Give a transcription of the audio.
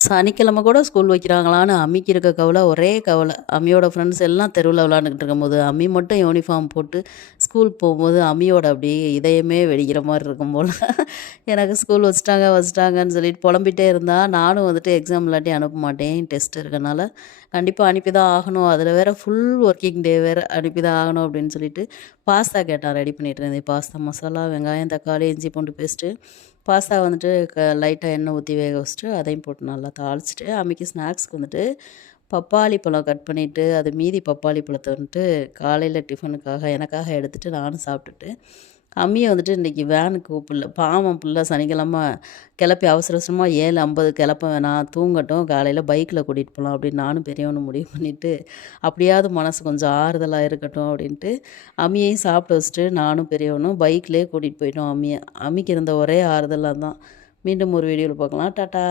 சனிக்கிழமை கூட ஸ்கூல் வைக்கிறாங்களான்னு அம்மிக்கு இருக்க கவலை ஒரே கவலை. அம்மியோட ஃப்ரெண்ட்ஸ் எல்லாம் தெருவுல விளாண்டுக்கிட்டு இருக்கும்போது, அம்மி மட்டும் யூனிஃபார்ம் போட்டு ஸ்கூல் போகும்போது, அம்மியோட அப்படியே இதயமே வெடிக்கிற மாரி இருக்கும் போல. எனக்கு ஸ்கூல் வச்சுட்டாங்கன்னு சொல்லிட்டு புலம்பிட்டே இருந்தா, நானும் வந்துட்டு எக்ஸாம் இல்லாட்டி அனுப்ப மாட்டேன். டெஸ்ட் இருக்கனால கண்டிப்பா அனுப்பி தான் ஆகணும். அதில வேற ஃபுல் ஒர்க்கிங் டே வேற அனுப்பி தான் ஆகணும் அப்படின்னு சொல்லிட்டு, பாஸ்தா கேட்டான் ரெடி பண்ணிட்டு இருந்தேன். பாஸ்தா மசாலா, வெங்காயம், தக்காளி, இஞ்சி பூண்டு பேஸ்ட்டு பாஸ்தா வந்துட்டு லைட்டா எண்ணெய் ஊத்தி வேக வச்சுட்டு, அதையும் போட்டு நல்லா தாளிச்சுட்டு, அம்மிக்கு ஸ்நாக்ஸ்க்கு வந்துட்டு பப்பாளி பழம் கட் பண்ணிட்டு, அது மீதி பப்பாளி பழத்த வந்துட்டு காலையில டிஃபனுக்காக எனக்காக எடுத்துட்டு நானும் சாப்பிட்டுட்டு, அம்மிய வந்துட்டு இன்னைக்கு வேனுக்கு கூப்பிடல. பாவம் புள்ள சனிக்கிழமை கிளப்பி அவசர அவசரமா 7:50 கிளப்ப வேணாம், தூங்கட்டும். காலையில பைக்ல கூட்டிட்டு போலாம் அப்படின்னு நானும் பெரியவனும் முடிவு பண்ணிட்டு, அப்படியாவது மனசு கொஞ்சம் ஆறுதலா இருக்கட்டும் அப்படின்ட்டு, அம்மியையும் சாப்பிட வச்சுட்டு, நானும் பெரியவனும் பைக்லயே கூட்டிட்டு போயிட்டோம் அம்மிய. அம்மிக்கு இருந்த ஒரே ஆறுதல் அதான். மீண்டும் ஒரு வீடியோல பார்க்கலாம். டாட்டா.